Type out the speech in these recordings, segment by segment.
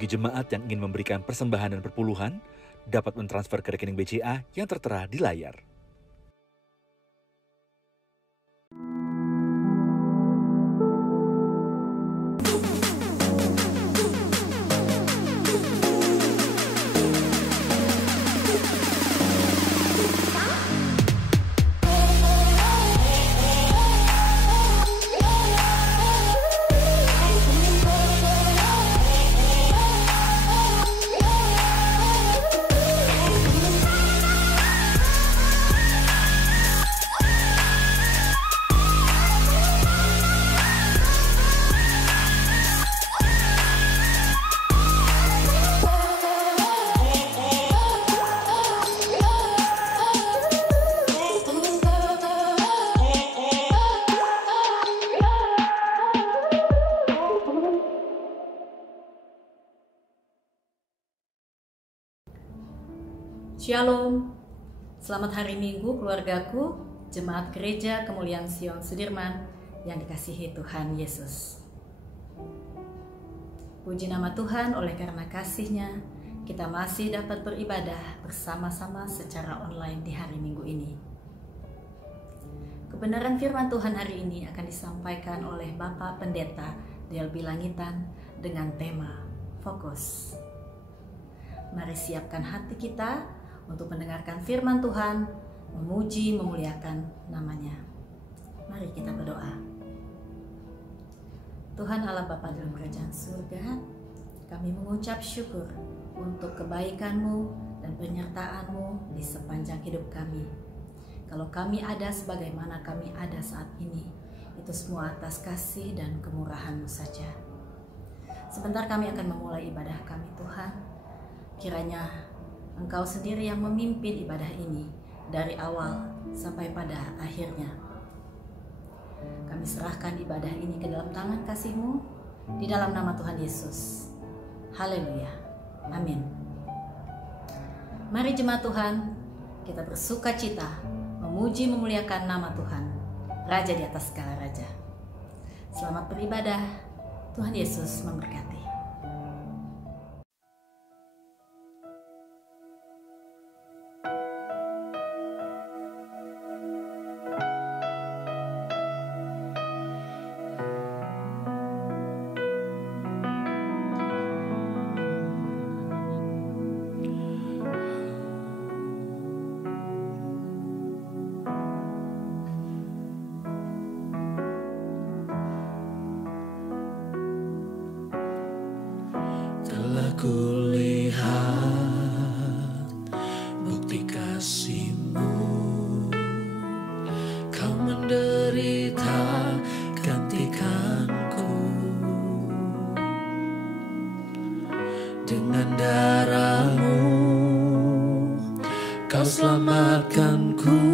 Bagi jemaat yang ingin memberikan persembahan dan perpuluhan, dapat mentransfer ke rekening BCA yang tertera di layar. Shalom, selamat hari Minggu keluargaku, Jemaat Gereja Kemuliaan Sion Sudirman yang dikasihi Tuhan Yesus. Puji nama Tuhan, oleh karena kasih-Nya, kita masih dapat beribadah bersama-sama secara online di hari Minggu ini. Kebenaran firman Tuhan hari ini akan disampaikan oleh Bapak Pendeta Delby Langitan dengan tema Fokus. Mari siapkan hati kita untuk mendengarkan firman Tuhan, memuji, memuliakan nama-Nya. Mari kita berdoa. Tuhan Allah Bapa dalam kerajaan surga, kami mengucap syukur untuk kebaikan-Mu dan penyertaan-Mu di sepanjang hidup kami. Kalau kami ada sebagaimana kami ada saat ini, itu semua atas kasih dan kemurahan-Mu saja. Sebentar kami akan memulai ibadah kami, Tuhan. Kiranya Engkau sendiri yang memimpin ibadah ini dari awal sampai pada akhirnya. Kami serahkan ibadah ini ke dalam tangan kasih-Mu, di dalam nama Tuhan Yesus. Haleluya. Amin. Mari jemaat Tuhan, kita bersuka cita, memuji memuliakan nama Tuhan, Raja di atas segala raja. Selamat beribadah. Tuhan Yesus memberkati. Kulihat bukti kasih-Mu, Kau menderita gantikanku. Dengan darah-Mu Kau selamatkanku.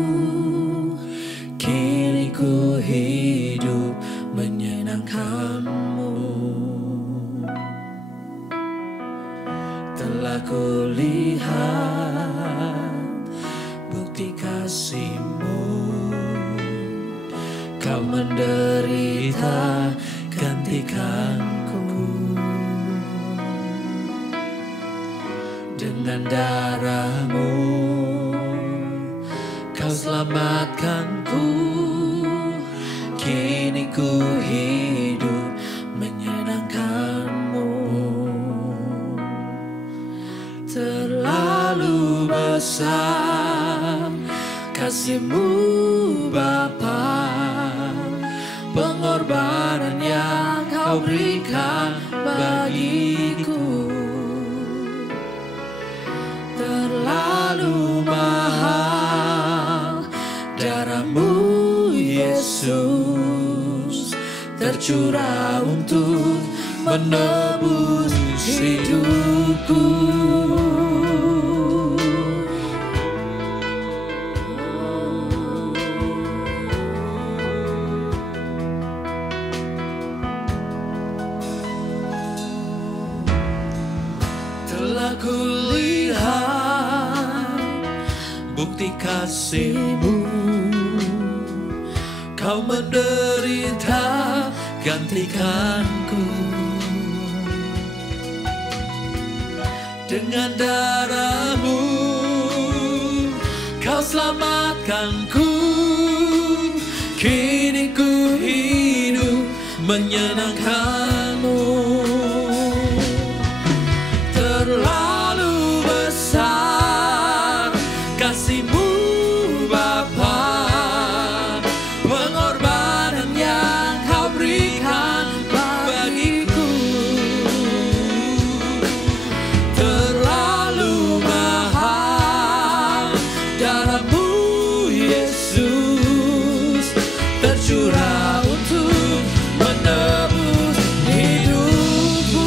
Kini ku hidup menyenangkan-Mu. Telah kulihat bukti kasih-Mu, Kau menderita gantikanku. Dengan darah-Mu Kau selamatkanku. Kini ku hidup menyenangkan-Mu. Terlalu besar kasih-Mu Bapa, pengorbanan yang Kau berikan bagiku. Terlalu mahal darah-Mu Yesus, tercurah untuk menebus hidupku. Telah kulihat bukti kasih-Mu, Kau menderita gantikanku. dengan darah-Mu Kau selamatkanku. Kini ku hidup menyenangkan-Mu. Terlalu besar kasih-Mu Bapa, pengorbanan yang Kau berikan bagiku. Terlalu mahal darah-Mu Yesus tercurah untuk menebus hidupku.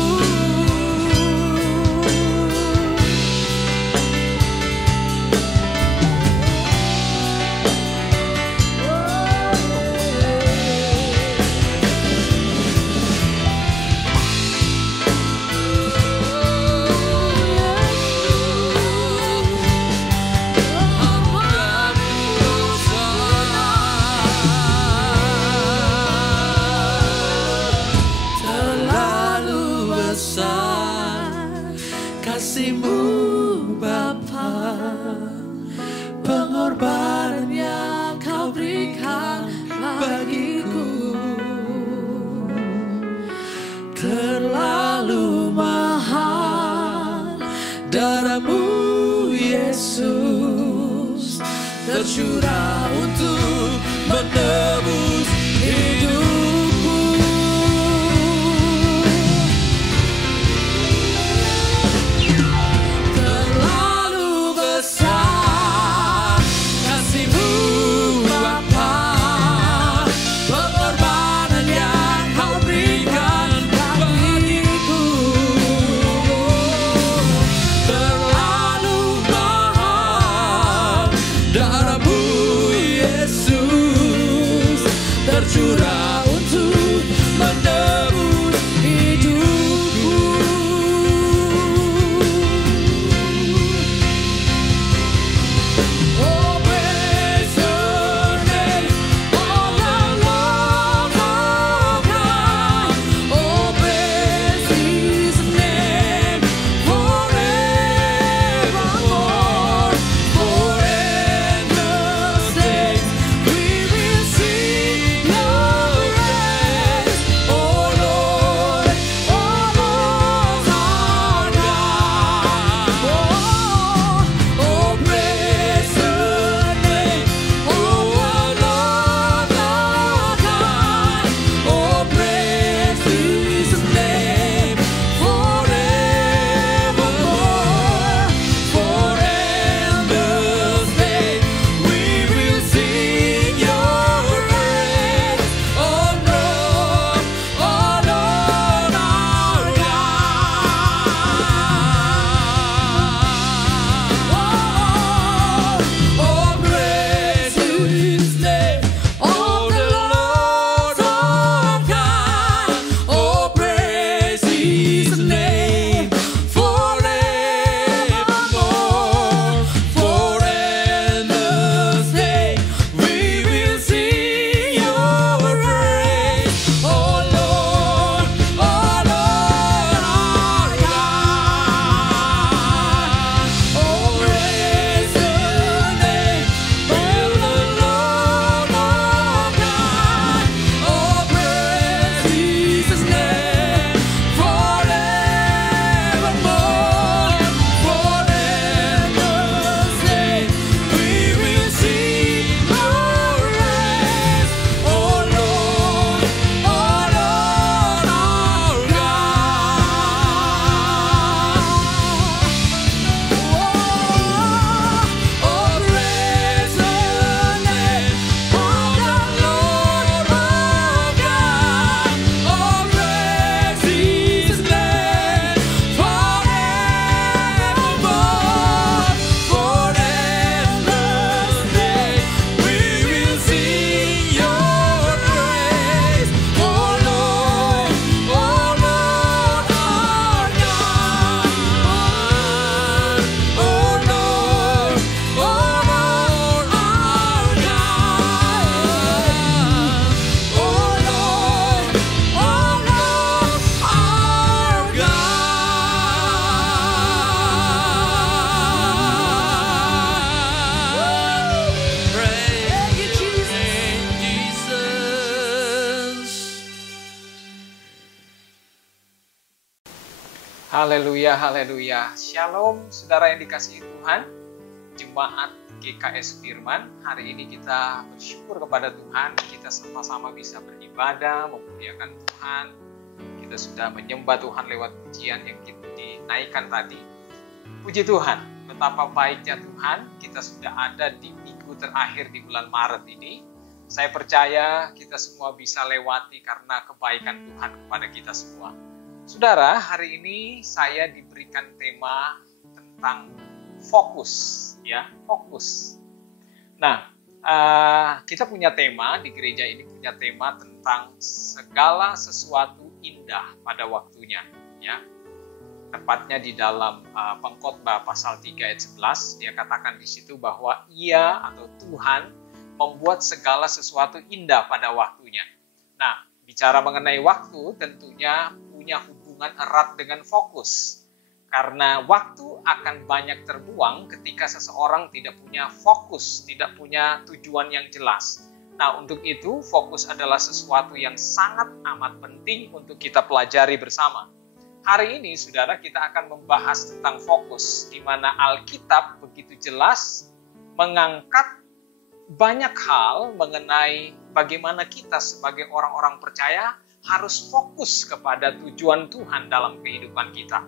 Terlalu besar kasih-Mu Bapa, pengorbanan yang Kau berikan bagiku. Terlalu mahal darah-Mu Yesus tercurah untuk menebus hidupku. Terlalu besar kasih-Mu Bapa, pengorbanan yang Kau berikan bagiku. Terlalu mahal darah-Mu Haleluya, haleluya. Shalom, saudara yang dikasihi Tuhan. Jemaat GKS Firman, hari ini kita bersyukur kepada Tuhan. Kita sama-sama bisa beribadah, memuliakan Tuhan. Kita sudah menyembah Tuhan lewat pujian yang kita dinaikkan tadi. Puji Tuhan, betapa baiknya Tuhan. Kita sudah ada di minggu terakhir di bulan Maret ini. Saya percaya kita semua bisa lewati karena kebaikan Tuhan kepada kita semua. Saudara, hari ini saya diberikan tema tentang fokus, ya, fokus. Nah, kita punya tema di gereja ini, punya tema tentang segala sesuatu indah pada waktunya, ya. Tepatnya di dalam Pengkhotbah pasal 3 ayat 11, dia katakan di situ bahwa Ia atau Tuhan membuat segala sesuatu indah pada waktunya. Nah, bicara mengenai waktu tentunya punya hubungan erat dengan fokus. Karena waktu akan banyak terbuang ketika seseorang tidak punya fokus, tidak punya tujuan yang jelas. Nah, untuk itu fokus adalah sesuatu yang sangat amat penting untuk kita pelajari bersama. Hari ini, saudara, kita akan membahas tentang fokus, di mana Alkitab begitu jelas mengangkat banyak hal mengenai bagaimana kita sebagai orang-orang percaya harus fokus kepada tujuan Tuhan dalam kehidupan kita.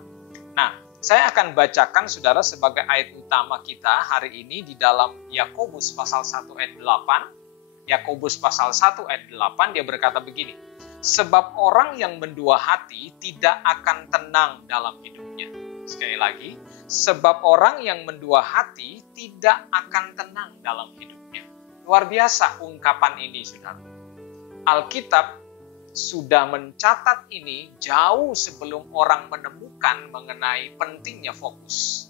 Nah, saya akan bacakan saudara sebagai ayat utama kita hari ini di dalam Yakobus pasal 1 ayat 8. Yakobus pasal 1 ayat 8 dia berkata begini, sebab orang yang mendua hati tidak akan tenang dalam hidupnya. Sekali lagi, sebab orang yang mendua hati tidak akan tenang dalam hidupnya. Luar biasa ungkapan ini, saudara. Alkitab sudah mencatat ini jauh sebelum orang menemukan mengenai pentingnya fokus.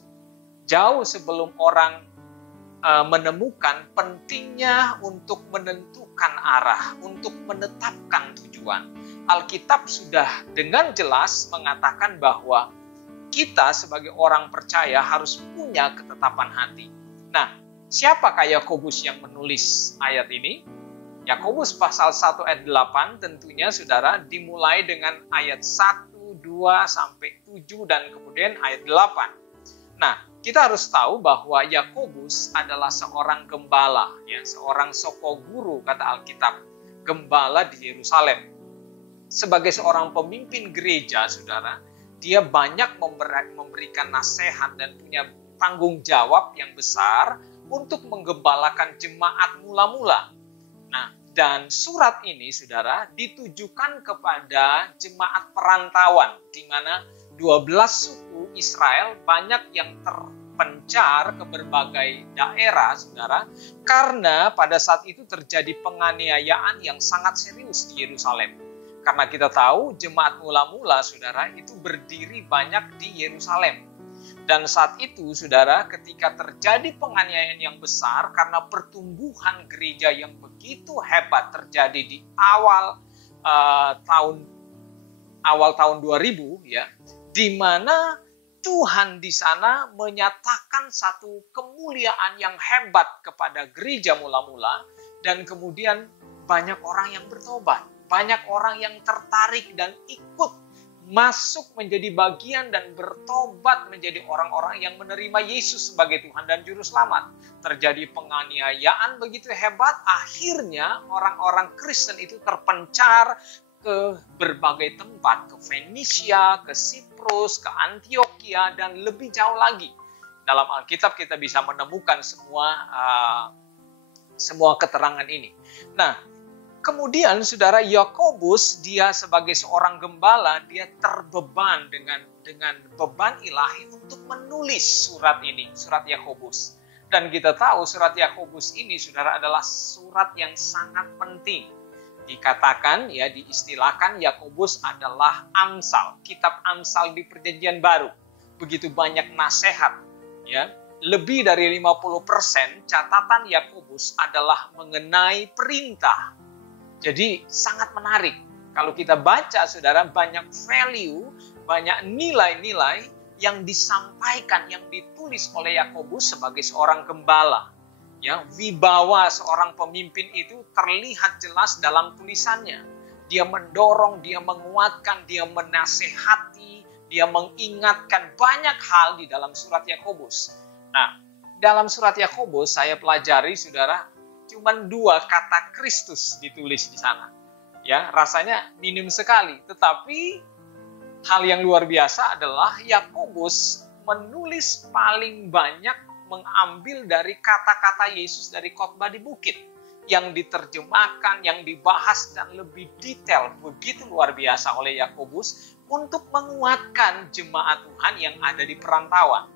Jauh sebelum orang menemukan pentingnya untuk menentukan arah, untuk menetapkan tujuan. Alkitab sudah dengan jelas mengatakan bahwa kita sebagai orang percaya harus punya ketetapan hati. Nah, siapakah Yakobus yang menulis ayat ini? Yakobus pasal 1 ayat 8 tentunya saudara dimulai dengan ayat 1, 2, sampai 7 dan kemudian ayat 8. Nah, kita harus tahu bahwa Yakobus adalah seorang gembala, ya, seorang soko guru kata Alkitab, gembala di Yerusalem. Sebagai seorang pemimpin gereja, saudara, dia banyak memberikan nasihat dan punya tanggung jawab yang besar untuk menggembalakan jemaat mula-mula. Nah, dan surat ini, saudara, ditujukan kepada jemaat perantauan, di mana 12 suku Israel banyak yang terpencar ke berbagai daerah, saudara, karena pada saat itu terjadi penganiayaan yang sangat serius di Yerusalem. Karena kita tahu jemaat mula-mula, saudara, itu berdiri banyak di Yerusalem. Dan saat itu, saudara, ketika terjadi penganiayaan yang besar karena pertumbuhan gereja yang begitu hebat terjadi di awal tahun 2000, ya, di mana Tuhan di sana menyatakan satu kemuliaan yang hebat kepada gereja mula-mula, dan kemudian banyak orang yang bertobat, banyak orang yang tertarik dan ikut masuk menjadi bagian dan bertobat menjadi orang-orang yang menerima Yesus sebagai Tuhan dan Juru Selamat. Terjadi penganiayaan begitu hebat, akhirnya orang-orang Kristen itu terpencar ke berbagai tempat, ke Fenisia, ke Siprus, ke Antioquia, dan lebih jauh lagi. Dalam Alkitab kita bisa menemukan semua keterangan ini. Nah, kemudian saudara Yakobus, dia sebagai seorang gembala, dia terbeban dengan beban ilahi untuk menulis surat ini, surat Yakobus. Dan kita tahu surat Yakobus ini, saudara, adalah surat yang sangat penting. Dikatakan, ya, diistilahkan Yakobus adalah Amsal, kitab Amsal di Perjanjian Baru. Begitu banyak nasihat, ya. Lebih dari 50% catatan Yakobus adalah mengenai perintah. Jadi sangat menarik. Kalau kita baca, saudara, banyak value, banyak nilai-nilai yang disampaikan, yang ditulis oleh Yakobus sebagai seorang gembala. Ya, wibawa seorang pemimpin itu terlihat jelas dalam tulisannya. Dia mendorong, dia menguatkan, dia menasehati, dia mengingatkan banyak hal di dalam surat Yakobus. Nah, dalam surat Yakobus saya pelajari, saudara, cuma 2 kata Kristus ditulis di sana. Ya, rasanya minim sekali. Tetapi hal yang luar biasa adalah Yakobus menulis paling banyak mengambil dari kata-kata Yesus dari khotbah di bukit, yang diterjemahkan, yang dibahas dan lebih detail, begitu luar biasa oleh Yakobus untuk menguatkan jemaat Tuhan yang ada di perantauan.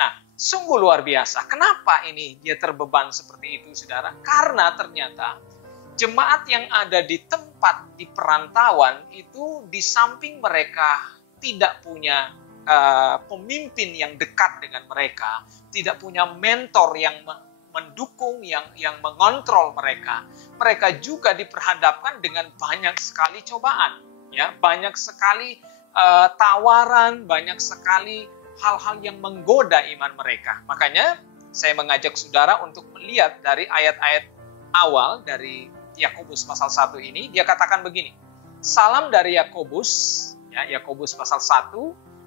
Nah, sungguh luar biasa. Kenapa ini dia terbeban seperti itu, saudara? Karena ternyata jemaat yang ada di tempat di perantauan itu, di samping mereka tidak punya pemimpin yang dekat dengan mereka, tidak punya mentor yang mendukung, yang mengontrol mereka. Mereka juga diperhadapkan dengan banyak sekali cobaan, ya, banyak sekali tawaran, banyak sekali hal-hal yang menggoda iman mereka. Makanya saya mengajak saudara untuk melihat dari ayat-ayat awal dari Yakobus pasal 1 ini. Dia katakan begini, salam dari Yakobus, ya, Yakobus pasal 1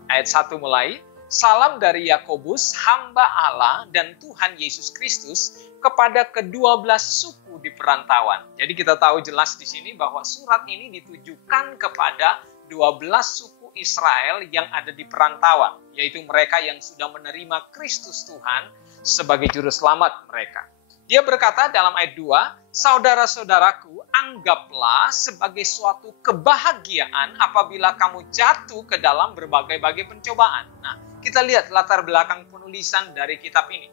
ayat 1 mulai. Salam dari Yakobus, hamba Allah dan Tuhan Yesus Kristus, kepada ke-12 suku di perantauan. Jadi kita tahu jelas di sini bahwa surat ini ditujukan kepada 12 suku Israel yang ada di perantauan, yaitu mereka yang sudah menerima Kristus Tuhan sebagai juru selamat mereka. Dia berkata dalam ayat 2, saudara-saudaraku, anggaplah sebagai suatu kebahagiaan apabila kamu jatuh ke dalam berbagai-bagai pencobaan. Nah, kita lihat latar belakang penulisan dari kitab ini,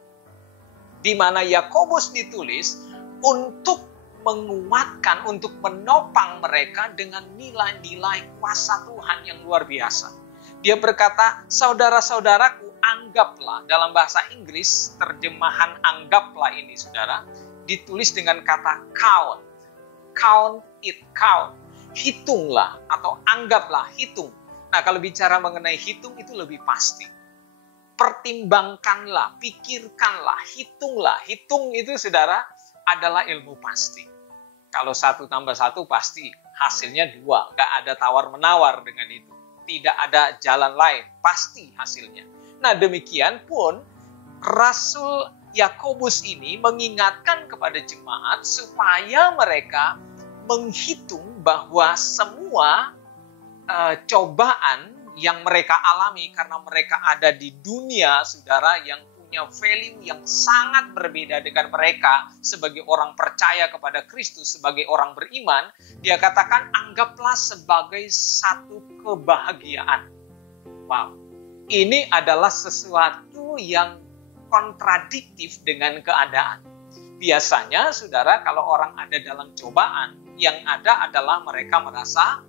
di mana Yakobus ditulis untuk menguatkan, untuk menopang mereka dengan nilai-nilai kuasa Tuhan yang luar biasa. Dia berkata, saudara-saudaraku, anggaplah, dalam bahasa Inggris, terjemahan anggaplah ini, saudara, ditulis dengan kata count. Count it, count. Hitunglah atau anggaplah, hitung. Nah, kalau bicara mengenai hitung itu lebih pasti. Pertimbangkanlah, pikirkanlah, hitunglah. Hitung itu, saudara, adalah ilmu pasti. Kalau 1 tambah 1 pasti hasilnya 2. Nggak ada tawar-menawar dengan itu. Tidak ada jalan lain, pasti hasilnya. Nah, demikian pun Rasul Yakobus ini mengingatkan kepada jemaat supaya mereka menghitung bahwa semua cobaan yang mereka alami karena mereka ada di dunia, saudara, yang punya value yang sangat berbeda dengan mereka sebagai orang percaya kepada Kristus, sebagai orang beriman. Dia katakan, anggaplah sebagai satu kebahagiaan. Wow, ini adalah sesuatu yang kontradiktif dengan keadaan. Biasanya, saudara, kalau orang ada dalam cobaan, yang ada adalah mereka merasa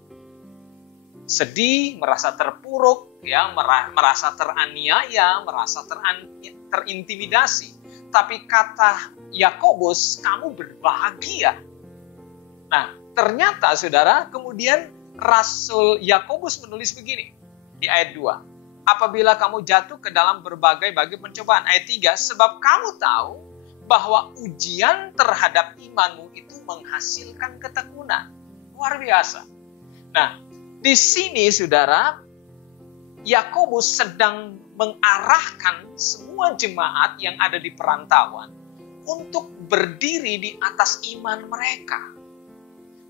sedih, merasa terpuruk, ya, merasa teraniaya, merasa terintimidasi. Tapi kata Yakobus, kamu berbahagia. Nah, ternyata, saudara, kemudian Rasul Yakobus menulis begini di ayat 2. Apabila kamu jatuh ke dalam berbagai-bagai pencobaan. Ayat 3, sebab kamu tahu bahwa ujian terhadap imanmu itu menghasilkan ketekunan. Luar biasa. Nah, di sini, saudara, Yakobus sedang mengarahkan semua jemaat yang ada di perantauan untuk berdiri di atas iman mereka.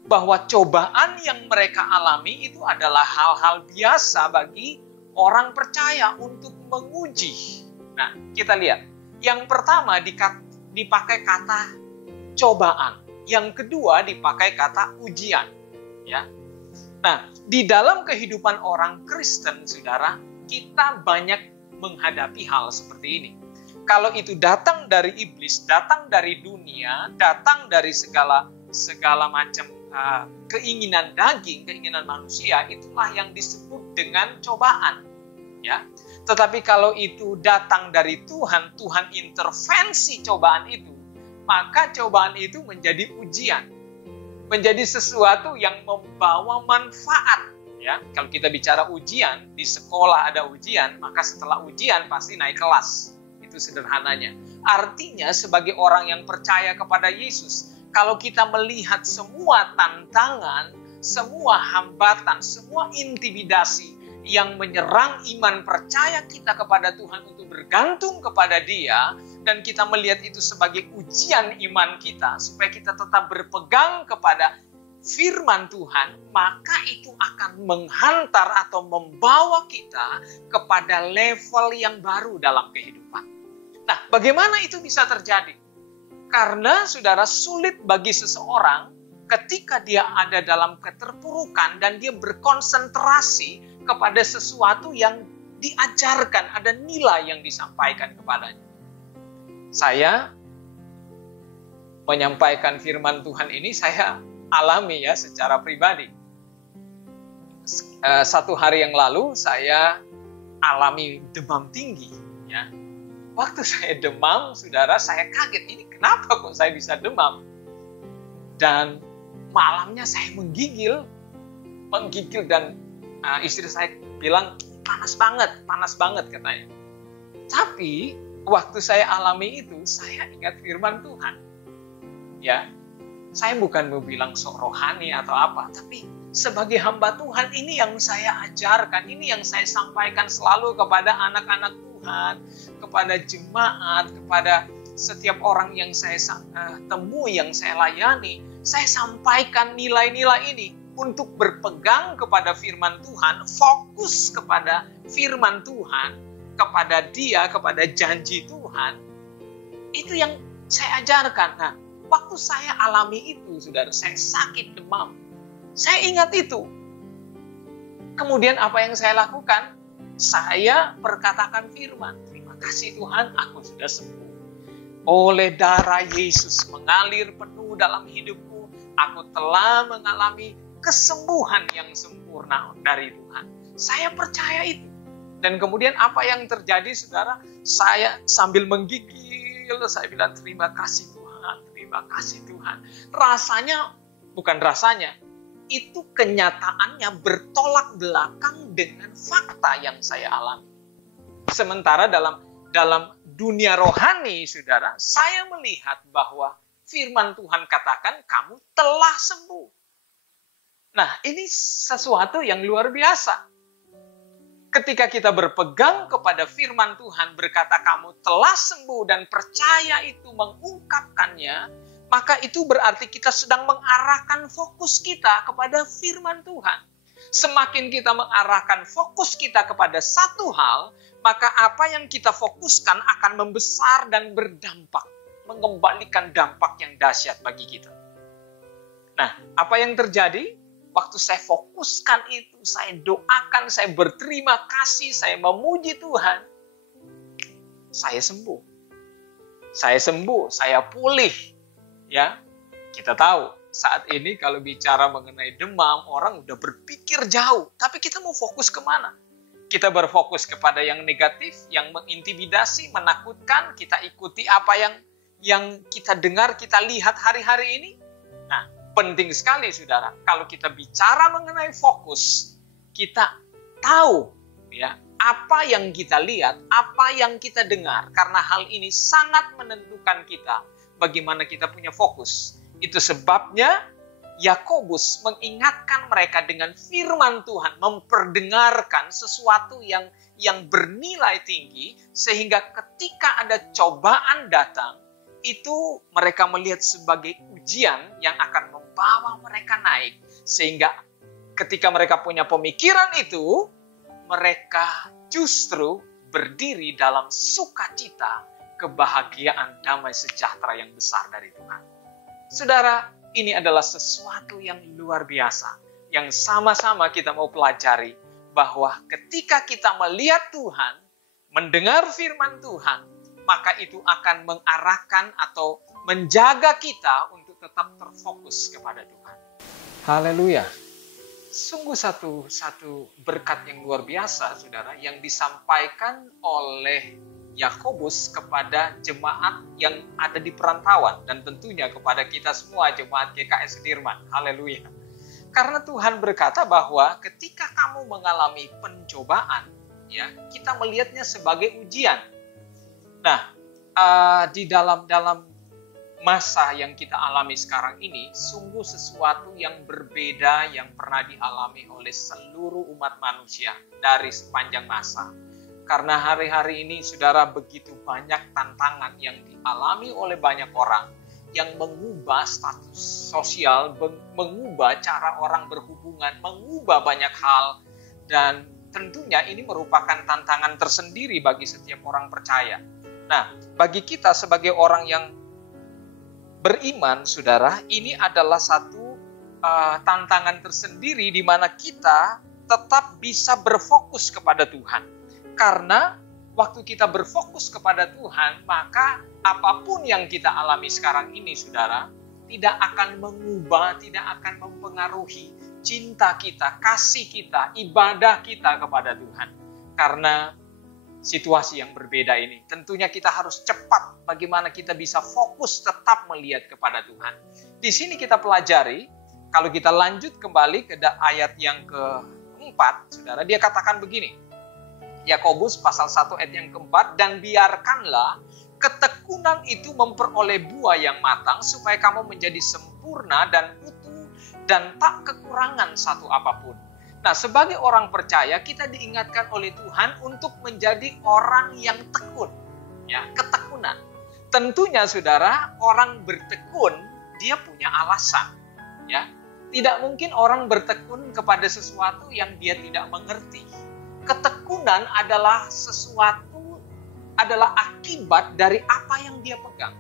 Bahwa cobaan yang mereka alami itu adalah hal-hal biasa bagi orang percaya untuk menguji. Nah, kita lihat. Yang pertama dipakai kata cobaan. Yang kedua dipakai kata ujian. Ya. Nah, di dalam kehidupan orang Kristen, saudara, kita banyak menghadapi hal seperti ini. Kalau itu datang dari iblis, datang dari dunia, datang dari segala macam keinginan daging, keinginan manusia, itulah yang disebut dengan cobaan. Ya. Tetapi kalau itu datang dari Tuhan, Tuhan intervensi cobaan itu, maka cobaan itu menjadi ujian. Menjadi sesuatu yang membawa manfaat. Ya, kalau kita bicara ujian, di sekolah ada ujian, maka setelah ujian pasti naik kelas. Itu sederhananya. Artinya sebagai orang yang percaya kepada Yesus, kalau kita melihat semua tantangan, semua hambatan, semua intimidasi yang menyerang iman percaya kita kepada Tuhan untuk bergantung kepada Dia, dan kita melihat itu sebagai ujian iman kita supaya kita tetap berpegang kepada firman Tuhan, maka itu akan menghantar atau membawa kita kepada level yang baru dalam kehidupan. Nah, bagaimana itu bisa terjadi? Karena saudara, sulit bagi seseorang ketika dia ada dalam keterpurukan dan dia berkonsentrasi kepada sesuatu yang diajarkan, ada nilai yang disampaikan kepadanya. Saya menyampaikan firman Tuhan ini saya alami ya secara pribadi. Satu hari yang lalu saya alami demam tinggi ya. Waktu saya demam, saudara, saya kaget, ini kenapa kok saya bisa demam? Dan malamnya saya menggigil dan istri saya bilang panas banget katanya. Tapi waktu saya alami itu, saya ingat firman Tuhan. Ya, saya bukan mau bilang sok rohani atau apa, tapi sebagai hamba Tuhan ini yang saya ajarkan, ini yang saya sampaikan selalu kepada anak-anak Tuhan, kepada jemaat, kepada setiap orang yang saya temui, yang saya layani. Saya sampaikan nilai-nilai ini untuk berpegang kepada firman Tuhan, fokus kepada firman Tuhan, kepada Dia, kepada janji Tuhan. Itu yang saya ajarkan. Nah, waktu saya alami itu, saudara, saya sakit demam. Saya ingat itu. Kemudian apa yang saya lakukan? Saya perkatakan firman. Terima kasih Tuhan, aku sudah sembuh. Oleh darah Yesus mengalir penuh dalam hidupku, aku telah mengalami kesembuhan yang sempurna dari Tuhan. Saya percaya itu. Dan kemudian apa yang terjadi, saudara? Saya sambil menggigil, saya bilang terima kasih Tuhan, terima kasih Tuhan. Itu kenyataannya bertolak belakang dengan fakta yang saya alami. Sementara dalam dunia rohani, saudara, saya melihat bahwa firman Tuhan katakan kamu telah sembuh. Nah, ini sesuatu yang luar biasa. Ketika kita berpegang kepada firman Tuhan berkata kamu telah sembuh dan percaya itu mengungkapkannya, maka itu berarti kita sedang mengarahkan fokus kita kepada firman Tuhan. Semakin kita mengarahkan fokus kita kepada satu hal, maka apa yang kita fokuskan akan membesar dan berdampak, mengembalikan dampak yang dahsyat bagi kita. Nah, apa yang terjadi? Waktu saya fokuskan itu, saya doakan, saya berterima kasih, saya memuji Tuhan, saya sembuh. Saya pulih. Ya, kita tahu saat ini kalau bicara mengenai demam, orang udah berpikir jauh. Tapi kita mau fokus kemana? Kita berfokus kepada yang negatif, yang mengintimidasi, menakutkan. Kita ikuti apa yang kita dengar, kita lihat hari-hari ini. Nah, penting sekali, saudara. Kalau kita bicara mengenai fokus, kita tahu ya apa yang kita lihat, apa yang kita dengar. Karena hal ini sangat menentukan kita. Bagaimana kita punya fokus. Itu sebabnya Yakobus mengingatkan mereka dengan firman Tuhan, memperdengarkan sesuatu yang bernilai tinggi, sehingga ketika ada cobaan datang, itu mereka melihat sebagai ujian yang akan membawa mereka naik. Sehingga ketika mereka punya pemikiran itu, mereka justru berdiri dalam sukacita, kebahagiaan, damai sejahtera yang besar dari Tuhan. Saudara, ini adalah sesuatu yang luar biasa, yang sama-sama kita mau pelajari, bahwa ketika kita melihat Tuhan, mendengar firman Tuhan, maka itu akan mengarahkan atau menjaga kita untuk tetap terfokus kepada Tuhan. Haleluya. Sungguh satu berkat yang luar biasa, saudara, yang disampaikan oleh Yakobus kepada jemaat yang ada di perantauan, dan tentunya kepada kita semua jemaat GKS Sudirman. Haleluya. Karena Tuhan berkata bahwa ketika kamu mengalami pencobaan, ya, kita melihatnya sebagai ujian. Nah, di dalam masa yang kita alami sekarang ini sungguh sesuatu yang berbeda yang pernah dialami oleh seluruh umat manusia dari sepanjang masa. Karena hari-hari ini, saudara, begitu banyak tantangan yang dialami oleh banyak orang yang mengubah status sosial, mengubah cara orang berhubungan, mengubah banyak hal. Dan tentunya ini merupakan tantangan tersendiri bagi setiap orang percaya. Nah, bagi kita sebagai orang yang beriman, saudara, ini adalah satu tantangan tersendiri di mana kita tetap bisa berfokus kepada Tuhan. Karena waktu kita berfokus kepada Tuhan, maka apapun yang kita alami sekarang ini, saudara, tidak akan mengubah, tidak akan mempengaruhi cinta kita, kasih kita, ibadah kita kepada Tuhan. Karena situasi yang berbeda ini, tentunya kita harus cepat bagaimana kita bisa fokus tetap melihat kepada Tuhan. Di sini kita pelajari, kalau kita lanjut kembali ke ayat yang keempat, saudara, dia katakan begini. Yakobus pasal 1 ayat yang keempat, dan biarkanlah ketekunan itu memperoleh buah yang matang, supaya kamu menjadi sempurna dan utuh, dan tak kekurangan satu apapun. Nah, sebagai orang percaya, kita diingatkan oleh Tuhan untuk menjadi orang yang tekun. Ya, ketekunan. Tentunya, saudara, orang bertekun, dia punya alasan. Ya, tidak mungkin orang bertekun kepada sesuatu yang dia tidak mengerti. Ketekunan adalah sesuatu, adalah akibat dari apa yang dia pegang.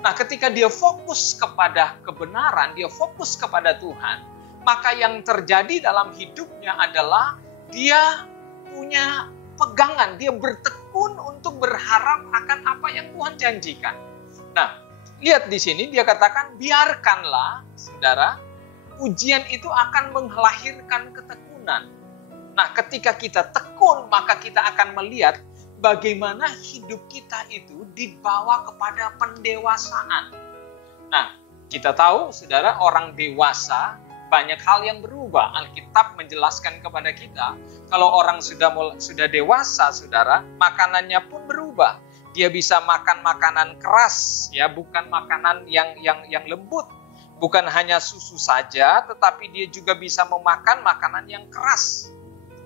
Nah, ketika dia fokus kepada kebenaran, dia fokus kepada Tuhan, maka yang terjadi dalam hidupnya adalah dia punya pegangan, dia bertekun untuk berharap akan apa yang Tuhan janjikan. Nah, lihat di sini dia katakan, biarkanlah, saudara, ujian itu akan melahirkan ketekunan. Nah, ketika kita tekun, maka kita akan melihat bagaimana hidup kita itu dibawa kepada pendewasaan. Nah, kita tahu, saudara, orang dewasa banyak hal yang berubah. Alkitab menjelaskan kepada kita, kalau orang sudah dewasa, saudara, makanannya pun berubah. Dia bisa makan makanan keras, ya, bukan makanan yang lembut. Bukan hanya susu saja, tetapi dia juga bisa memakan makanan yang keras.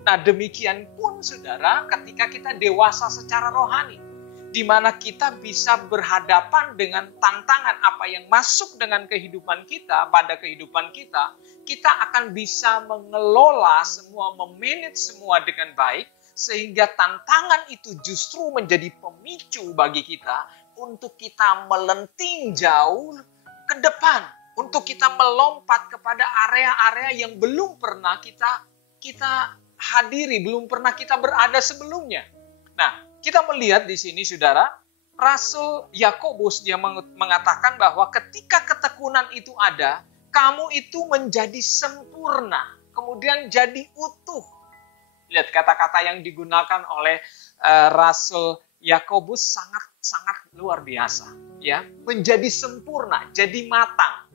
Nah, demikian pun, saudara, ketika kita dewasa secara rohani, di mana kita bisa berhadapan dengan tantangan apa yang masuk dengan kehidupan kita, pada kehidupan kita, kita akan bisa mengelola semua, memanage semua dengan baik, sehingga tantangan itu justru menjadi pemicu bagi kita untuk kita melenting jauh ke depan, untuk kita melompat kepada area-area yang belum pernah kita hadiri, belum pernah kita berada sebelumnya. Nah, kita melihat di sini, saudara, Rasul Yakobus dia mengatakan bahwa ketika ketekunan itu ada, kamu itu menjadi sempurna, kemudian jadi utuh. Lihat kata-kata yang digunakan oleh Rasul Yakobus sangat luar biasa, ya, menjadi sempurna, jadi matang.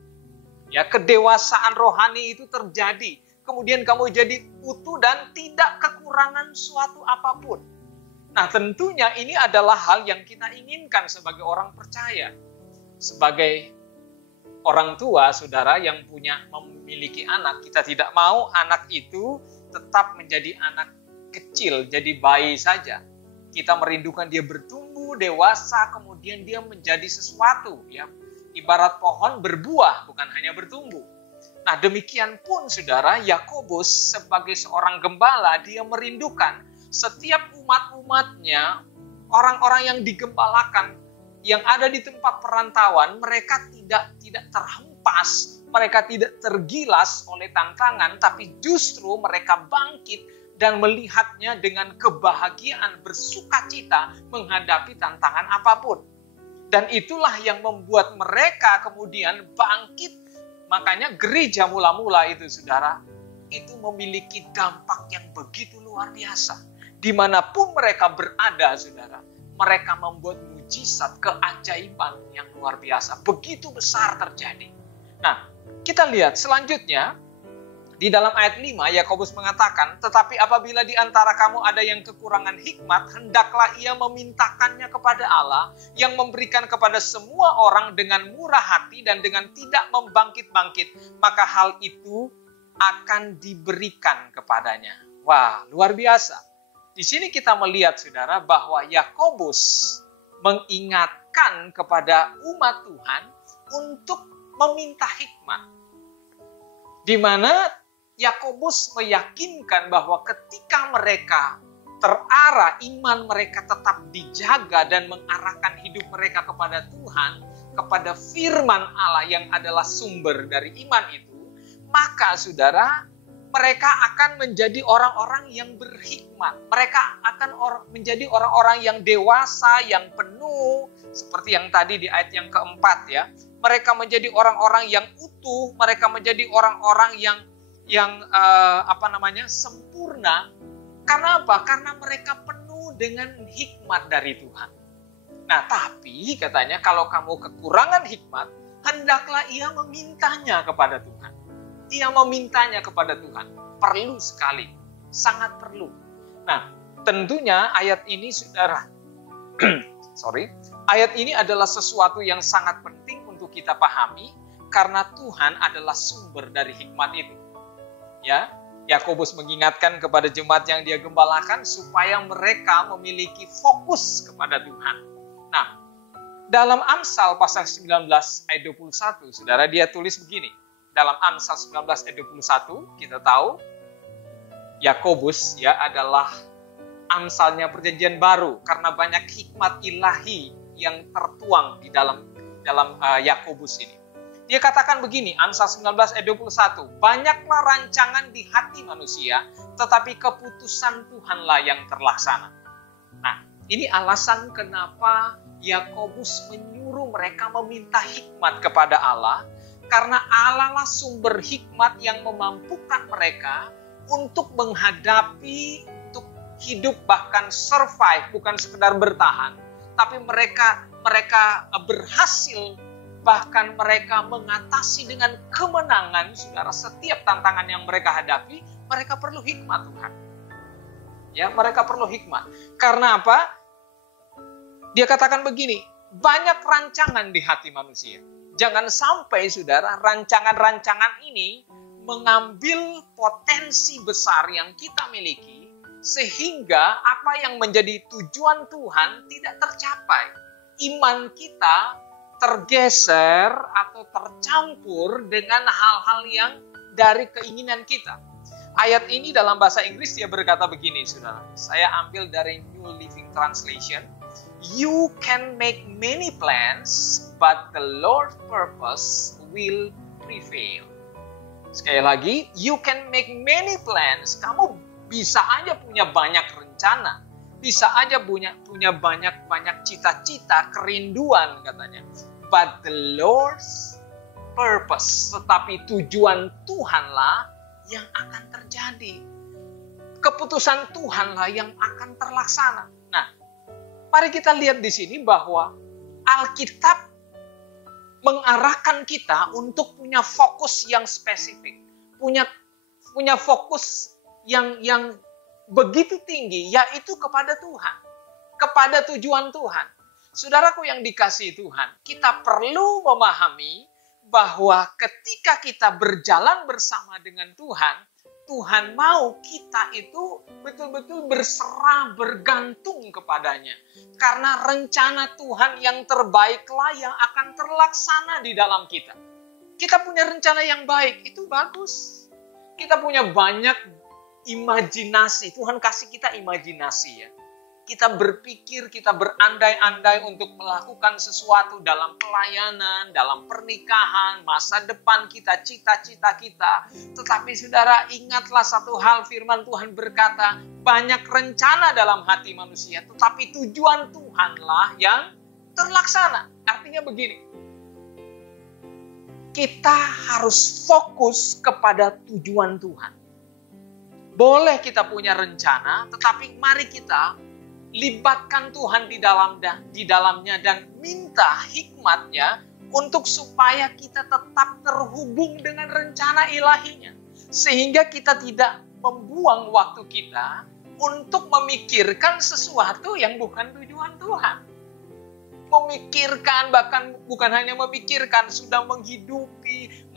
Ya, kedewasaan rohani itu terjadi. Kemudian kamu jadi utuh dan tidak kekurangan suatu apapun. Nah, tentunya ini adalah hal yang kita inginkan sebagai orang percaya. Sebagai orang tua, saudara, yang memiliki anak, kita tidak mau anak itu tetap menjadi anak kecil, jadi bayi saja. Kita merindukan dia bertumbuh, dewasa, kemudian dia menjadi sesuatu. Ya, ibarat pohon berbuah, bukan hanya bertumbuh. Nah, demikian pun, saudara, Yakobus sebagai seorang gembala, dia merindukan setiap umat-umatnya, orang-orang yang digembalakan, yang ada di tempat perantauan, mereka tidak terhempas, mereka tidak tergilas oleh tantangan, tapi justru mereka bangkit dan melihatnya dengan kebahagiaan, bersukacita menghadapi tantangan apapun. Dan itulah yang membuat mereka kemudian bangkit. Makanya gereja mula-mula itu, saudara, itu memiliki dampak yang begitu luar biasa. Dimanapun mereka berada, saudara, mereka membuat mujizat, keajaiban yang luar biasa. Begitu besar terjadi. Nah, kita lihat selanjutnya, Di dalam ayat 5, Yakobus mengatakan, tetapi apabila di antara kamu ada yang kekurangan hikmat, hendaklah ia memintakannya kepada Allah, yang memberikan kepada semua orang dengan murah hati dan dengan tidak membangkit-bangkit, maka hal itu akan diberikan kepadanya. Wah, luar biasa. Di sini kita melihat, saudara, bahwa Yakobus mengingatkan kepada umat Tuhan untuk meminta hikmat. Di mana Yakobus meyakinkan bahwa ketika mereka terarah, iman mereka tetap dijaga dan mengarahkan hidup mereka kepada Tuhan, kepada firman Allah yang adalah sumber dari iman itu, maka saudara, mereka akan menjadi orang-orang yang berhikmat. Mereka akan menjadi orang-orang yang dewasa, yang penuh, seperti yang tadi di ayat yang keempat ya. Mereka menjadi orang-orang yang utuh, mereka menjadi orang-orang yang sempurna. Karena apa? Karena mereka penuh dengan hikmat dari Tuhan. Nah, tapi katanya kalau kamu kekurangan hikmat, hendaklah ia memintanya kepada Tuhan. Ia memintanya kepada Tuhan. Perlu sekali, sangat perlu. Nah, tentunya ayat ini, saudara, ayat ini adalah sesuatu yang sangat penting untuk kita pahami, karena Tuhan adalah sumber dari hikmat itu. Ya, Yakobus mengingatkan kepada jemaat yang dia gembalakan supaya mereka memiliki fokus kepada Tuhan. Nah, dalam Amsal pasal 19 ayat 21, saudara, dia tulis begini. Dalam Amsal 19 ayat 21, kita tahu Yakobus ya adalah amsalnya perjanjian baru karena banyak hikmat ilahi yang tertuang di dalam Yakobus ini. Dia katakan begini, Amsal 19 ayat 21, banyaklah rancangan di hati manusia, tetapi keputusan Tuhanlah yang terlaksana. Nah, ini alasan kenapa Yakobus menyuruh mereka meminta hikmat kepada Allah, karena Allah lah sumber hikmat yang memampukan mereka untuk menghadapi, untuk hidup bahkan survive, bukan sekedar bertahan, tapi mereka berhasil, bahkan mereka mengatasi dengan kemenangan, saudara, setiap tantangan yang mereka hadapi. Mereka perlu hikmat Tuhan. Ya, mereka perlu hikmat. Karena apa? Dia katakan begini, banyak rancangan di hati manusia. Jangan sampai, saudara, rancangan-rancangan ini mengambil potensi besar yang kita miliki, sehingga apa yang menjadi tujuan Tuhan tidak tercapai. Iman kita tergeser atau tercampur dengan hal-hal yang dari keinginan kita. Ayat ini dalam bahasa Inggris dia berkata begini, saudara. Saya ambil dari New Living Translation. You can make many plans, but the Lord's purpose will prevail. Sekali lagi, you can make many plans. Kamu bisa aja punya banyak rencana. Bisa aja punya banyak cita-cita, kerinduan katanya. But the Lord's purpose, tetapi tujuan Tuhanlah yang akan terjadi. Keputusan Tuhanlah yang akan terlaksana. Nah, mari kita lihat di sini bahwa Alkitab mengarahkan kita untuk punya fokus yang spesifik, punya fokus yang begitu tinggi, yaitu kepada Tuhan, kepada tujuan Tuhan. Saudaraku yang dikasihi Tuhan, kita perlu memahami bahwa ketika kita berjalan bersama dengan Tuhan, Tuhan mau kita itu betul-betul berserah, bergantung kepadanya. Karena rencana Tuhan yang terbaiklah yang akan terlaksana di dalam kita. Kita punya rencana yang baik, itu bagus. Kita punya banyak imajinasi. Tuhan kasih kita imajinasi ya. Kita berpikir, kita berandai-andai untuk melakukan sesuatu dalam pelayanan, dalam pernikahan, masa depan kita, cita-cita kita. Tetapi saudara, ingatlah satu hal, firman Tuhan berkata, banyak rencana dalam hati manusia, tetapi tujuan Tuhanlah yang terlaksana. Artinya begini, kita harus fokus kepada tujuan Tuhan. Boleh kita punya rencana, tetapi mari kita libatkan Tuhan di dalamnya dan minta hikmatnya untuk supaya kita tetap terhubung dengan rencana ilahinya. Sehingga kita tidak membuang waktu kita untuk memikirkan sesuatu yang bukan tujuan Tuhan. Memikirkan, bahkan bukan hanya memikirkan, sudah menghidupi,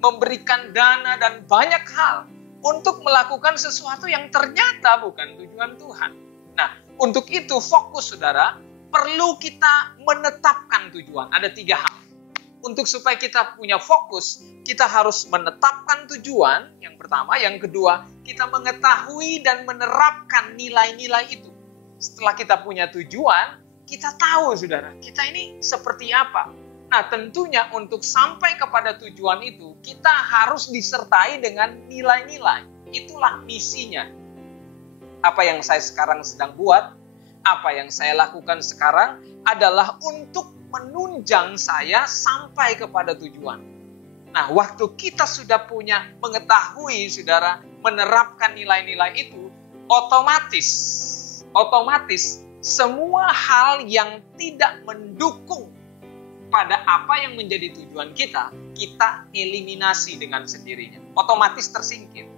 memberikan dana dan banyak hal untuk melakukan sesuatu yang ternyata bukan tujuan Tuhan. Nah, untuk itu fokus saudara, perlu kita menetapkan tujuan. Ada 3 hal. Untuk supaya kita punya fokus, kita harus menetapkan tujuan, yang pertama. Yang kedua, kita mengetahui dan menerapkan nilai-nilai itu. Setelah kita punya tujuan, kita tahu saudara, kita ini seperti apa. Nah, tentunya untuk sampai kepada tujuan itu, kita harus disertai dengan nilai-nilai. Itulah misinya. Apa yang saya sekarang sedang buat, apa yang saya lakukan sekarang adalah untuk menunjang saya sampai kepada tujuan. Nah, waktu kita sudah punya mengetahui, saudara, menerapkan nilai-nilai itu, otomatis semua hal yang tidak mendukung pada apa yang menjadi tujuan kita eliminasi dengan sendirinya. Otomatis tersingkir.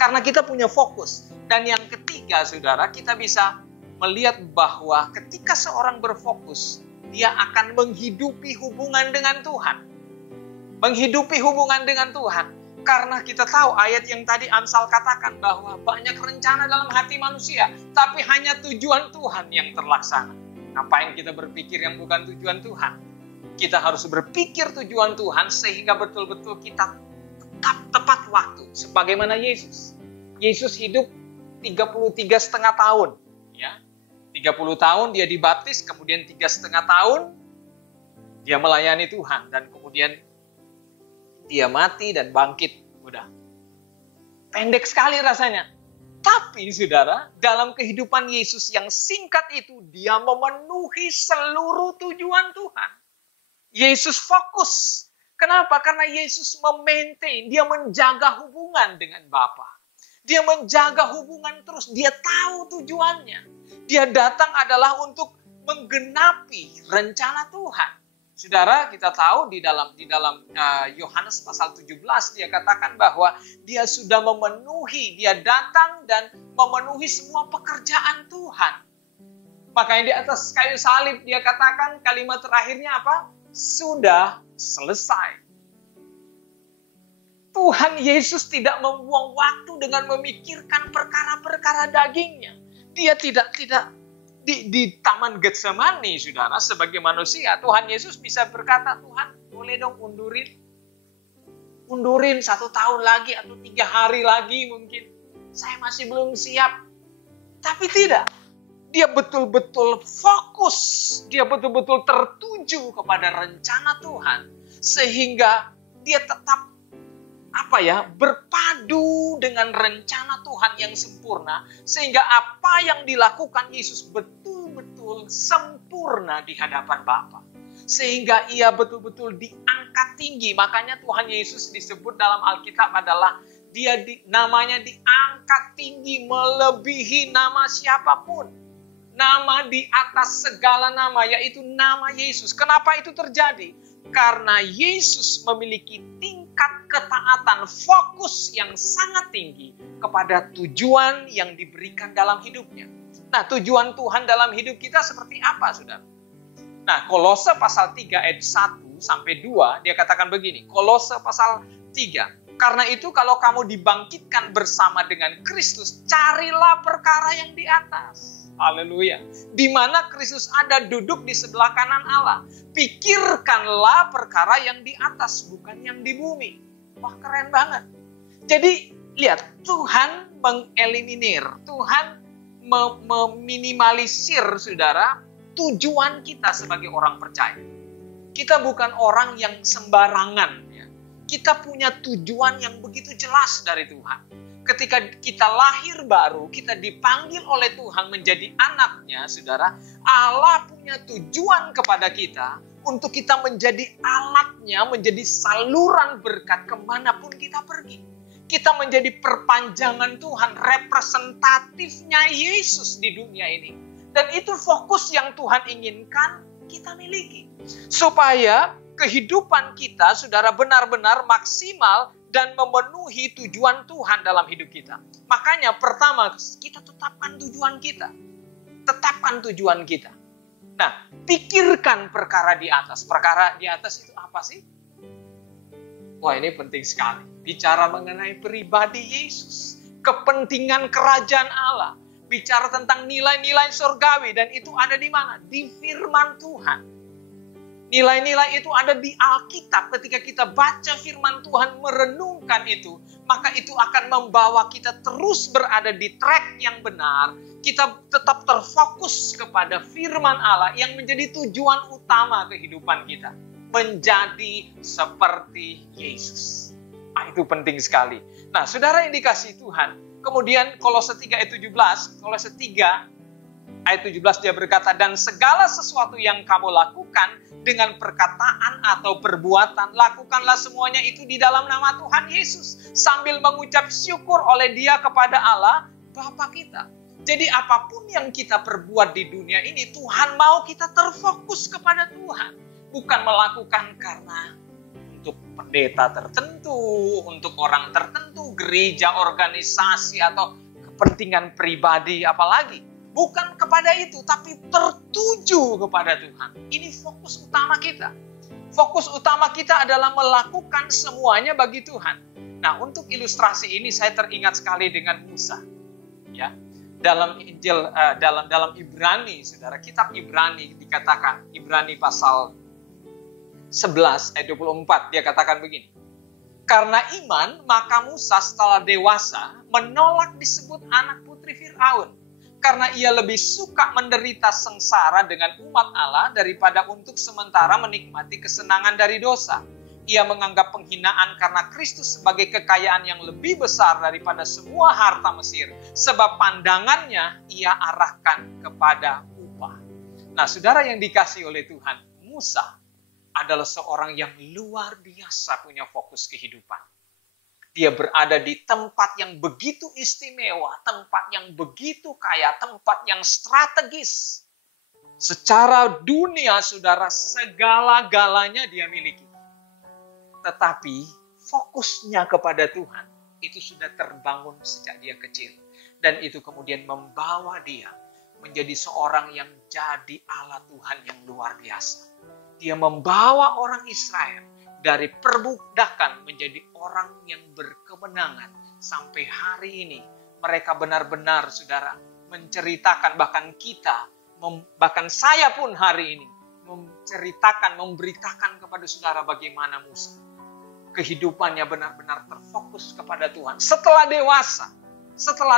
Karena kita punya fokus. Dan yang ketiga, saudara, kita bisa melihat bahwa ketika seorang berfokus, dia akan menghidupi hubungan dengan Tuhan. Menghidupi hubungan dengan Tuhan. Karena kita tahu ayat yang tadi Amsal katakan bahwa banyak rencana dalam hati manusia, tapi hanya tujuan Tuhan yang terlaksana. Ngapain kita berpikir yang bukan tujuan Tuhan? Kita harus berpikir tujuan Tuhan sehingga betul-betul kita tetap tepat waktu. Sebagaimana Yesus. Yesus hidup 33,5 tahun. Ya. 30 tahun dia dibaptis, kemudian 3,5 tahun dia melayani Tuhan. Dan kemudian dia mati dan bangkit. Udah. Pendek sekali rasanya. Tapi saudara, dalam kehidupan Yesus yang singkat itu, dia memenuhi seluruh tujuan Tuhan. Yesus fokus. Kenapa? Karena Yesus memaintain, dia menjaga hubungan dengan Bapa. Dia menjaga hubungan terus, dia tahu tujuannya. Dia datang adalah untuk menggenapi rencana Tuhan. Saudara, kita tahu di dalam Yohanes pasal 17 dia katakan bahwa dia sudah memenuhi, dia datang dan memenuhi semua pekerjaan Tuhan. Makanya di atas kayu salib dia katakan kalimat terakhirnya apa? Sudah selesai. Tuhan Yesus tidak membuang waktu dengan memikirkan perkara-perkara dagingnya. Dia tidak di Taman Getsemani, saudara, sebagai manusia. Tuhan Yesus bisa berkata, Tuhan boleh dong undurin 1 tahun lagi atau 3 hari lagi mungkin. Saya masih belum siap. Tapi tidak. Dia betul-betul fokus. Dia betul-betul tertuju kepada rencana Tuhan. Sehingga dia tetap berpadu dengan rencana Tuhan yang sempurna, sehingga apa yang dilakukan Yesus betul-betul sempurna di hadapan Bapa, sehingga ia betul-betul diangkat tinggi. Makanya Tuhan Yesus disebut dalam Alkitab adalah namanya diangkat tinggi melebihi nama siapapun, nama di atas segala nama, yaitu nama Yesus. Kenapa itu terjadi? Karena Yesus memiliki tingkat ketaatan, fokus yang sangat tinggi kepada tujuan yang diberikan dalam hidupnya. Nah, tujuan Tuhan dalam hidup kita seperti apa, saudara? Nah, Kolose pasal 3 ayat 1 sampai 2, dia katakan begini. Kolose pasal 3. Karena itu kalau kamu dibangkitkan bersama dengan Kristus, carilah perkara yang di atas. Haleluya. Di mana Kristus ada duduk di sebelah kanan Allah. Pikirkanlah perkara yang di atas, bukan yang di bumi. Wah, keren banget. Jadi, lihat, Tuhan mengeliminir, Tuhan meminimalisir, saudara, tujuan kita sebagai orang percaya. Kita bukan orang yang sembarangan. Ya. Kita punya tujuan yang begitu jelas dari Tuhan. Ketika kita lahir baru, kita dipanggil oleh Tuhan menjadi anaknya, saudara. Allah punya tujuan kepada kita untuk kita menjadi alatnya, menjadi saluran berkat kemanapun kita pergi. Kita menjadi perpanjangan Tuhan, representatifnya Yesus di dunia ini. Dan itu fokus yang Tuhan inginkan kita miliki. Supaya kehidupan kita, saudara, benar-benar maksimal dan memenuhi tujuan Tuhan dalam hidup kita. Makanya pertama, kita tetapkan tujuan kita. Tetapkan tujuan kita. Nah, pikirkan perkara di atas. Perkara di atas itu apa sih? Wah, ini penting sekali. Bicara mengenai pribadi Yesus. Kepentingan kerajaan Allah. Bicara tentang nilai-nilai surgawi. Dan itu ada di mana? Di firman Tuhan. Nilai-nilai itu ada di Alkitab. Ketika kita baca firman Tuhan, merenungkan itu, maka itu akan membawa kita terus berada di track yang benar. Kita tetap terfokus kepada firman Allah yang menjadi tujuan utama kehidupan kita. Menjadi seperti Yesus. Nah, itu penting sekali. Nah, saudara yang dikasihi Tuhan, kemudian Kolose 3 ayat 17, Kolose 3 ayat 17 dia berkata, dan segala sesuatu yang kamu lakukan dengan perkataan atau perbuatan, lakukanlah semuanya itu di dalam nama Tuhan Yesus. Sambil mengucap syukur oleh Dia kepada Allah, Bapa kita. Jadi apapun yang kita perbuat di dunia ini, Tuhan mau kita terfokus kepada Tuhan. Bukan melakukan karena untuk pendeta tertentu, untuk orang tertentu, gereja, organisasi, atau kepentingan pribadi apalagi. Bukan kepada itu, tapi tertuju kepada Tuhan. Ini fokus utama kita. Fokus utama kita adalah melakukan semuanya bagi Tuhan. Nah, untuk ilustrasi ini saya teringat sekali dengan Musa. Ya, dalam Injil, dalam Ibrani, saudara, kitab Ibrani dikatakan, Ibrani pasal 11 ayat 24, dia katakan begini. Karena iman, maka Musa setelah dewasa menolak disebut anak putri Fir'aun. Karena ia lebih suka menderita sengsara dengan umat Allah daripada untuk sementara menikmati kesenangan dari dosa. Ia menganggap penghinaan karena Kristus sebagai kekayaan yang lebih besar daripada semua harta Mesir. Sebab pandangannya ia arahkan kepada upah. Nah, saudara yang dikasihi oleh Tuhan, Musa adalah seorang yang luar biasa punya fokus kehidupan. Dia berada di tempat yang begitu istimewa, tempat yang begitu kaya, tempat yang strategis. Secara dunia, saudara, segala-galanya dia miliki. Tetapi fokusnya kepada Tuhan, itu sudah terbangun sejak dia kecil. Dan itu kemudian membawa dia menjadi seorang yang jadi Allah Tuhan yang luar biasa. Dia membawa orang Israel dari perbudakan menjadi orang yang berkemenangan. Sampai hari ini mereka benar-benar, saudara, menceritakan, bahkan kita, bahkan saya pun hari ini menceritakan, memberitakan kepada saudara bagaimana Musa. Kehidupannya benar-benar terfokus kepada Tuhan. Setelah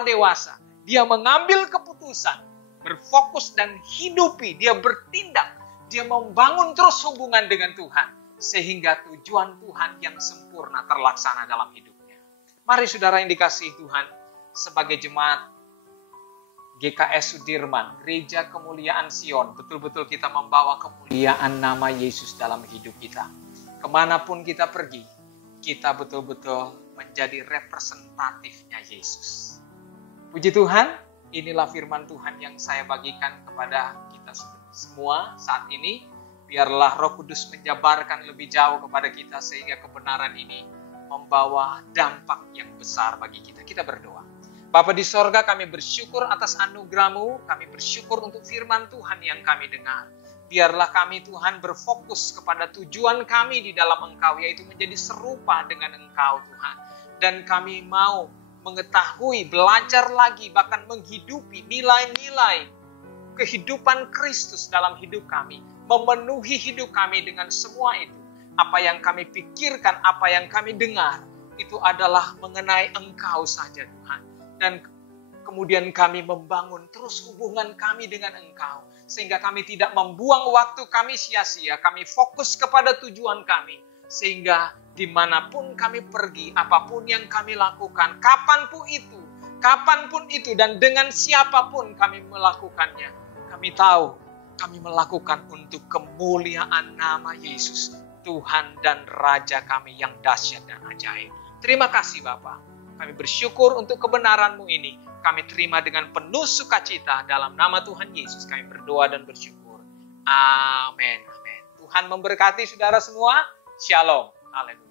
dewasa, dia mengambil keputusan, berfokus dan hidupi, dia bertindak, dia membangun terus hubungan dengan Tuhan. Sehingga tujuan Tuhan yang sempurna terlaksana dalam hidupnya. Mari saudara yang dikasihi Tuhan, sebagai jemaat GKS Sudirman, Gereja Kemuliaan Sion, betul-betul kita membawa kemuliaan nama Yesus dalam hidup kita. Kemanapun kita pergi, kita betul-betul menjadi representatifnya Yesus. Puji Tuhan, inilah firman Tuhan yang saya bagikan kepada kita semua saat ini. Biarlah Roh Kudus menjabarkan lebih jauh kepada kita sehingga kebenaran ini membawa dampak yang besar bagi kita. Kita berdoa. Bapa di sorga, kami bersyukur atas anugerah-Mu. Kami bersyukur untuk firman Tuhan yang kami dengar. Biarlah kami Tuhan berfokus kepada tujuan kami di dalam Engkau, yaitu menjadi serupa dengan Engkau Tuhan. Dan kami mau mengetahui, belajar lagi, bahkan menghidupi nilai-nilai kehidupan Kristus dalam hidup kami. Memenuhi hidup kami dengan semua itu. Apa yang kami pikirkan, apa yang kami dengar, itu adalah mengenai Engkau saja Tuhan. Dan kemudian kami membangun terus hubungan kami dengan Engkau. Sehingga kami tidak membuang waktu kami sia-sia. Kami fokus kepada tujuan kami. Sehingga dimanapun kami pergi, apapun yang kami lakukan, kapanpun itu, dan dengan siapapun kami melakukannya, kami tahu kami melakukan untuk kemuliaan nama Yesus, Tuhan dan Raja kami yang dahsyat dan ajaib. Terima kasih Bapa. Kami bersyukur untuk kebenaran-Mu ini. Kami terima dengan penuh sukacita dalam nama Tuhan Yesus. Kami berdoa dan bersyukur. Amin. Amin. Tuhan memberkati saudara semua. Shalom. Haleluya.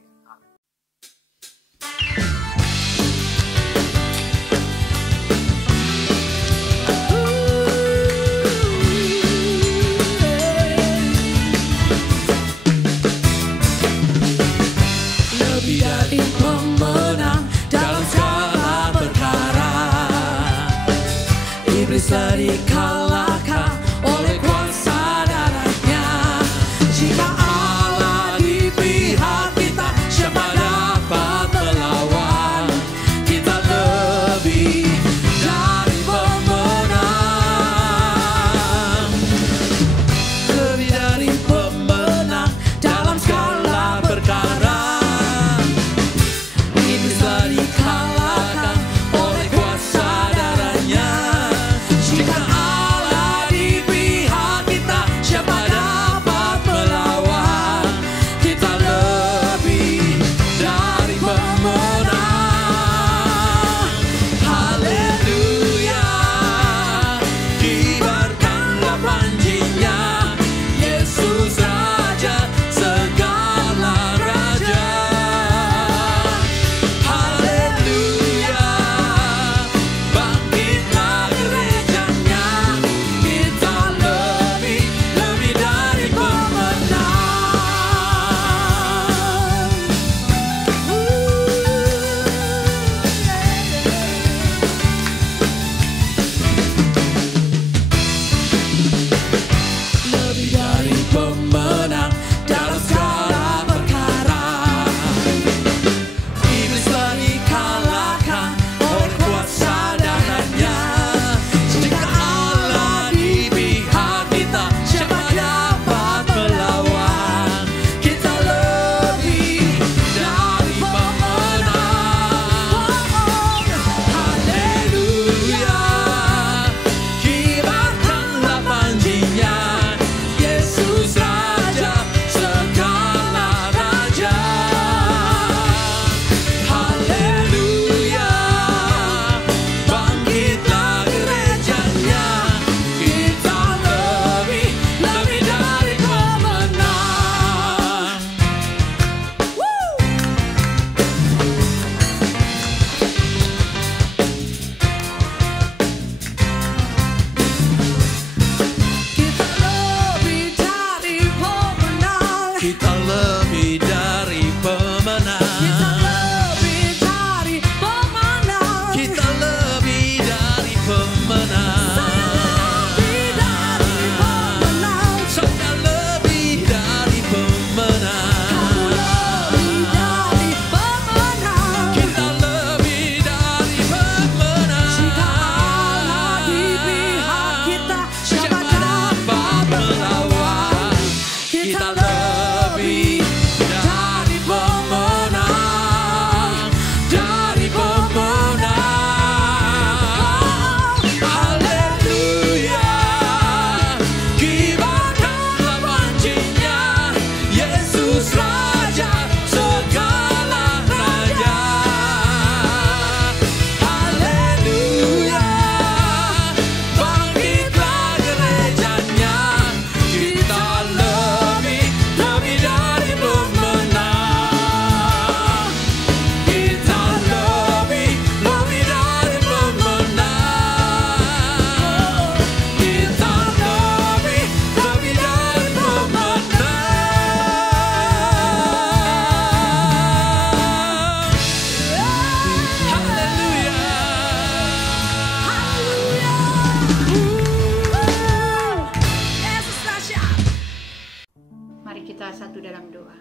satu dalam doa.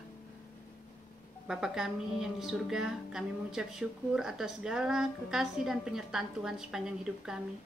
Bapa kami yang di surga, kami mengucap syukur atas segala kekasih dan penyertaan Tuhan sepanjang hidup kami.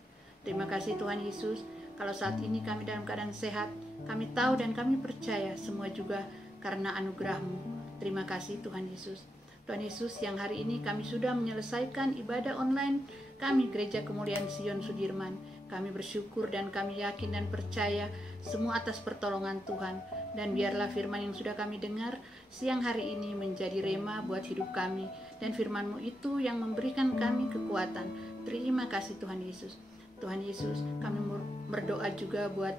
Terima kasih Tuhan Yesus, kalau saat ini kami dalam keadaan sehat, kami tahu dan kami percaya semua juga karena anugerah-Mu. Terima kasih Tuhan Yesus. Tuhan Yesus, yang hari ini kami sudah menyelesaikan ibadah online kami Gereja Kemuliaan Sion Sudirman. Kami bersyukur dan kami yakin dan percaya semua atas pertolongan Tuhan. Dan biarlah firman yang sudah kami dengar siang hari ini menjadi rema buat hidup kami. Dan firman-Mu itu yang memberikan kami kekuatan. Terima kasih Tuhan Yesus. Tuhan Yesus, kami berdoa juga buat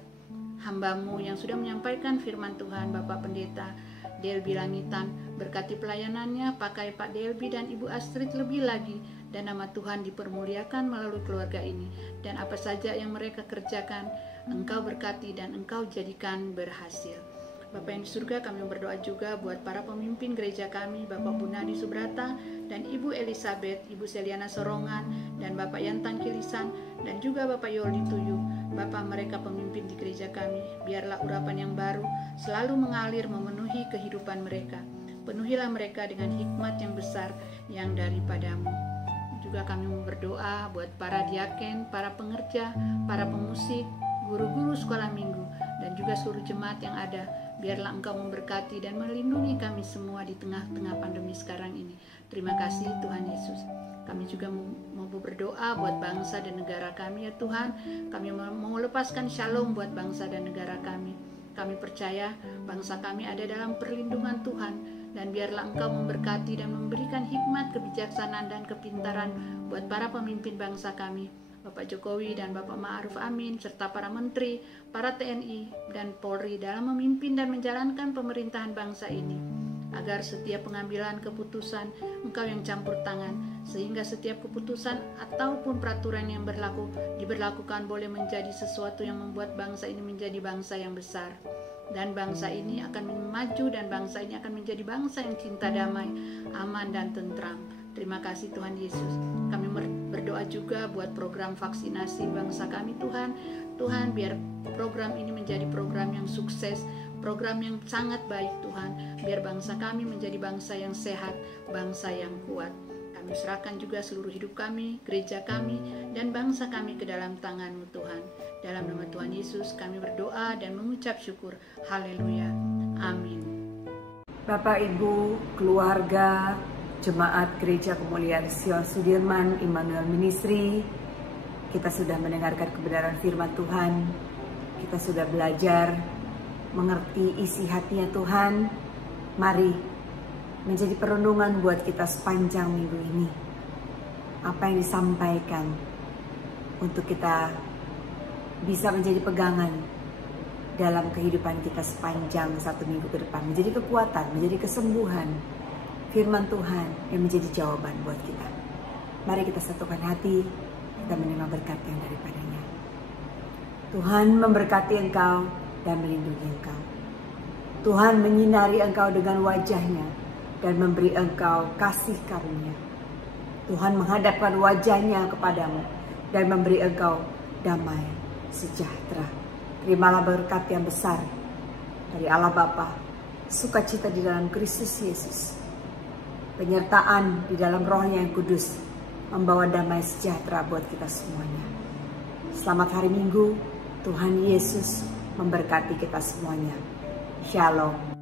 hamba-Mu yang sudah menyampaikan firman Tuhan, Bapak Pendeta Delby Langitan. Berkati pelayanannya, pakai Pak Delby dan Ibu Astrid lebih lagi, dan nama Tuhan dipermuliakan melalui keluarga ini. Dan apa saja yang mereka kerjakan, Engkau berkati dan Engkau jadikan berhasil. Bapak yang di surga, kami berdoa juga buat para pemimpin gereja kami, Bapak Bunadi Subrata dan Ibu Elizabeth, Ibu Seliana Sorongan, dan Bapak Yantan Kilisan, dan juga Bapak Yoli Tuyu. Bapak, mereka pemimpin di gereja kami, biarlah urapan yang baru selalu mengalir memenuhi kehidupan mereka. Penuhilah mereka dengan hikmat yang besar yang daripada-Mu. Juga kami mau berdoa buat para diaken, para pengerja, para pemusik, guru-guru sekolah minggu, dan juga seluruh jemaat yang ada. Biarlah Engkau memberkati dan melindungi kami semua di tengah-tengah pandemi sekarang ini. Terima kasih Tuhan Yesus. Kami juga mau berdoa buat bangsa dan negara kami ya Tuhan. Kami mau lepaskan shalom buat bangsa dan negara kami. Kami percaya bangsa kami ada dalam perlindungan Tuhan. Dan biarlah Engkau memberkati dan memberikan hikmat, kebijaksanaan, dan kepintaran buat para pemimpin bangsa kami, Bapak Jokowi dan Bapak Ma'ruf Amin, serta para menteri, para TNI, dan Polri dalam memimpin dan menjalankan pemerintahan bangsa ini. Agar setiap pengambilan keputusan Engkau yang campur tangan, sehingga setiap keputusan ataupun peraturan yang diberlakukan boleh menjadi sesuatu yang membuat bangsa ini menjadi bangsa yang besar. Dan bangsa ini akan maju dan bangsa ini akan menjadi bangsa yang cinta damai, aman dan tentram. Terima kasih Tuhan Yesus. Kami berdoa juga buat program vaksinasi bangsa kami Tuhan. Tuhan, biar program ini menjadi program yang sukses, program yang sangat baik Tuhan. Biar bangsa kami menjadi bangsa yang sehat, bangsa yang kuat. Kami serahkan juga seluruh hidup kami, gereja kami, dan bangsa kami ke dalam tangan-Mu Tuhan. Dalam nama Tuhan Yesus kami berdoa dan mengucap syukur. Haleluya. Amin. Bapak, Ibu, keluarga, Jemaat Gereja Kemuliaan Sion Sudirman Immanuel Ministry, kita sudah mendengarkan kebenaran firman Tuhan. Kita sudah belajar mengerti isi hatinya Tuhan. Mari menjadi perenungan buat kita sepanjang minggu ini. Apa yang disampaikan untuk kita bisa menjadi pegangan dalam kehidupan kita sepanjang satu minggu ke depan. Menjadi kekuatan, menjadi kesembuhan. Firman Tuhan yang menjadi jawaban buat kita. Mari kita satukan hati, kita menerima berkat yang daripadanya. Tuhan memberkati engkau dan melindungi engkau. Tuhan menyinari engkau dengan wajahnya dan memberi engkau kasih karunia. Tuhan menghadapkan wajahnya kepadamu dan memberi engkau damai sejahtera. Terimalah berkat yang besar dari Allah Bapa, sukacita di dalam Kristus Yesus, penyertaan di dalam Roh-Nya yang kudus, membawa damai sejahtera buat kita semuanya. Selamat hari Minggu, Tuhan Yesus memberkati kita semuanya. Shalom.